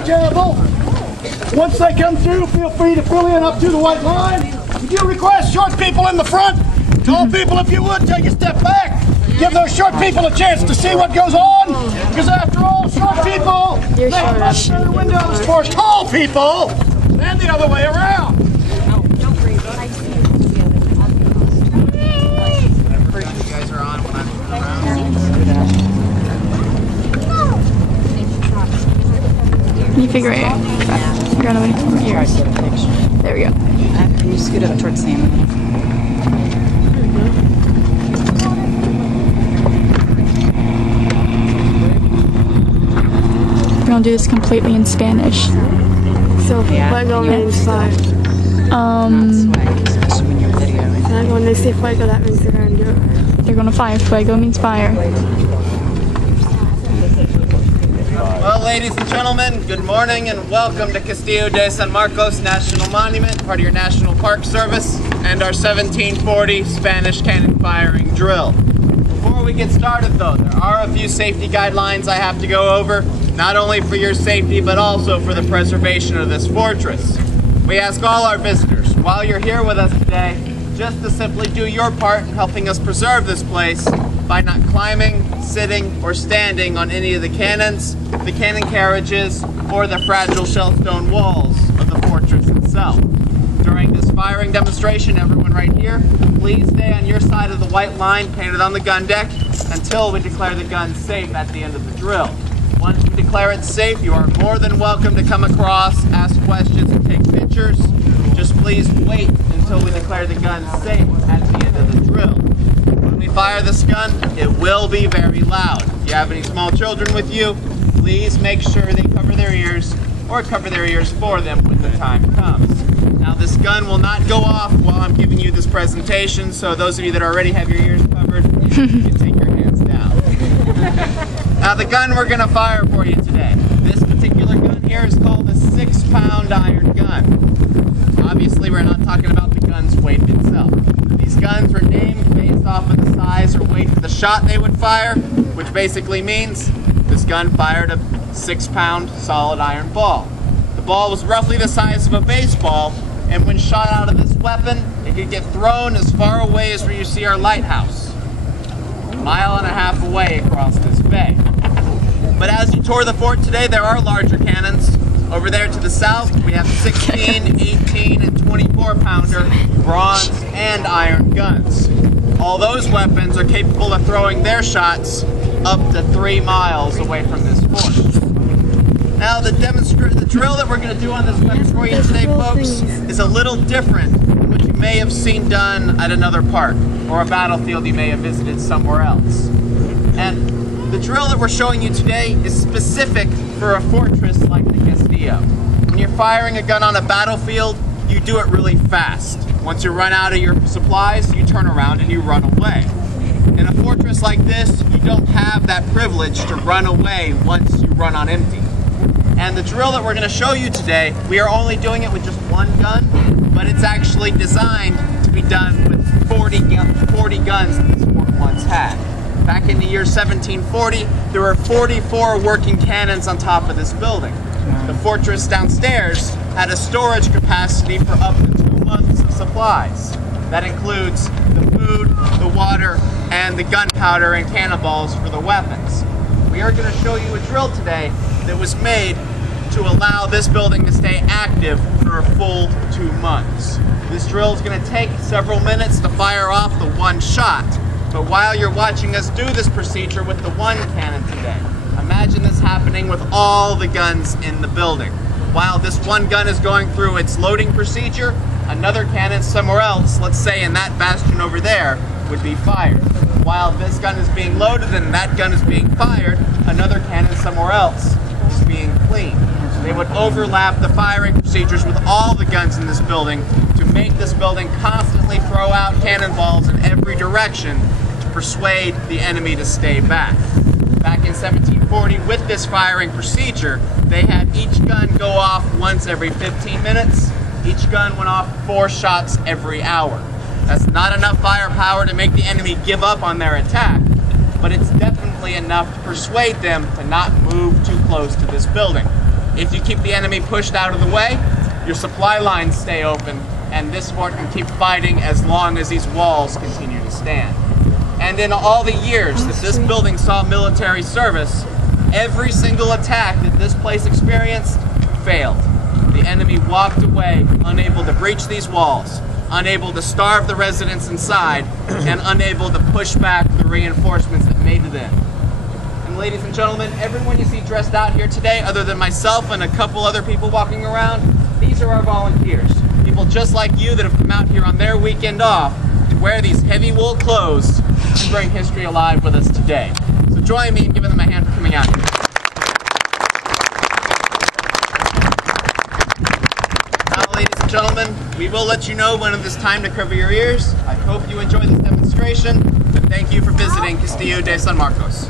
be terrible. Once they come through, feel free to fill in up to the white line. We do request short people in the front. Tall people, if you would, take a step back. Give those short people a chance to see what goes on. Because after all, short people make much better windows for tall people than the other way around. Can you figure it out? You're gonna win from yours. There we go. Can you scoot up towards Sam? We're gonna do this completely in Spanish. So, fuego means fire. Especially when you're videoing. And when they say fuego, that means they're gonna do it. They're gonna fire. Fuego means fire. Well, ladies and gentlemen, good morning and welcome to Castillo de San Marcos National Monument, part of your National Park Service, and our 1740 Spanish cannon firing drill. Before we get started though, there are a few safety guidelines I have to go over, not only for your safety, but also for the preservation of this fortress. We ask all our visitors, while you're here with us today, just to simply do your part in helping us preserve this place by not climbing, sitting, or standing on any of the cannons, the cannon carriages, or the fragile shellstone walls of the fortress itself. During this firing demonstration, everyone right here, please stay on your side of the white line painted on the gun deck until we declare the gun safe at the end of the drill. Once we declare it safe, you are more than welcome to come across, ask questions, and take pictures. Just please wait until we declare the gun safe at the end of the drill. When we fire this gun, it will be very loud. If you have any small children with you, please make sure they cover their ears or cover their ears for them when the time comes. Now this gun will not go off while I'm giving you this presentation, so those of you that already have your ears covered, you can take your hands down. Now the gun we're going to fire for you today, this particular gun here is called a 6-pound iron gun. Obviously we're not talking about the gun's weight itself. These guns were named based off of the size or weight of the shot they would fire, which basically means this gun fired a 6-pound solid iron ball. The ball was roughly the size of a baseball, and when shot out of this weapon, it could get thrown as far away as where you see our lighthouse, 1.5 miles away across this bay. But as you tour the fort today, there are larger cannons. Over there to the south, we have 16, 18, and 24-pounder bronze and iron guns. All those weapons are capable of throwing their shots up to 3 miles away from this fort. Now the drill that we're going to do on this weapon for you today, folks, is a little different than what you may have seen done at another park or a battlefield you may have visited somewhere else. And the drill that we're showing you today is specific for a fortress like the Castillo. When you're firing a gun on a battlefield, you do it really fast. Once you run out of your supplies, you turn around and you run away. In a fortress like this, you don't have that privilege to run away once you run on empty. And the drill that we're going to show you today, we are only doing it with just one gun, but it's actually designed to be done with 40 guns that this fort once had. Back in the year 1740, there were 44 working cannons on top of this building. The fortress downstairs had a storage capacity for up to 2 months of supplies. That includes the food, the water, and the gunpowder and cannonballs for the weapons. We are going to show you a drill today that was made to allow this building to stay active for a full 2 months. This drill is going to take several minutes to fire off the one shot. But while you're watching us do this procedure with the one cannon today, imagine this happening with all the guns in the building. While this one gun is going through its loading procedure, another cannon somewhere else, let's say in that bastion over there, would be fired. While this gun is being loaded and that gun is being fired, another cannon somewhere else is being cleaned. They would overlap the firing procedures with all the guns in this building to make this building constantly throw out cannonballs in every direction to persuade the enemy to stay back. Back in 1740, with this firing procedure, they had each gun go off once every 15 minutes. Each gun went off 4 shots every hour. That's not enough firepower to make the enemy give up on their attack, but it's definitely enough to persuade them to not move too close to this building. If you keep the enemy pushed out of the way, your supply lines stay open, and this fort can keep fighting as long as these walls continue to stand. And in all the years that this building saw military service, every single attack that this place experienced failed. The enemy walked away, unable to breach these walls, unable to starve the residents inside, and unable to push back the reinforcements that made it in. And ladies and gentlemen, everyone you see dressed out here today, other than myself and a couple other people walking around, these are our volunteers. People just like you that have come out here on their weekend off to wear these heavy wool clothes and bring history alive with us today. So join me in giving them a hand for coming out here. Now, ladies and gentlemen, we will let you know when it is time to cover your ears. I hope you enjoy this demonstration, and thank you for visiting Castillo de San Marcos.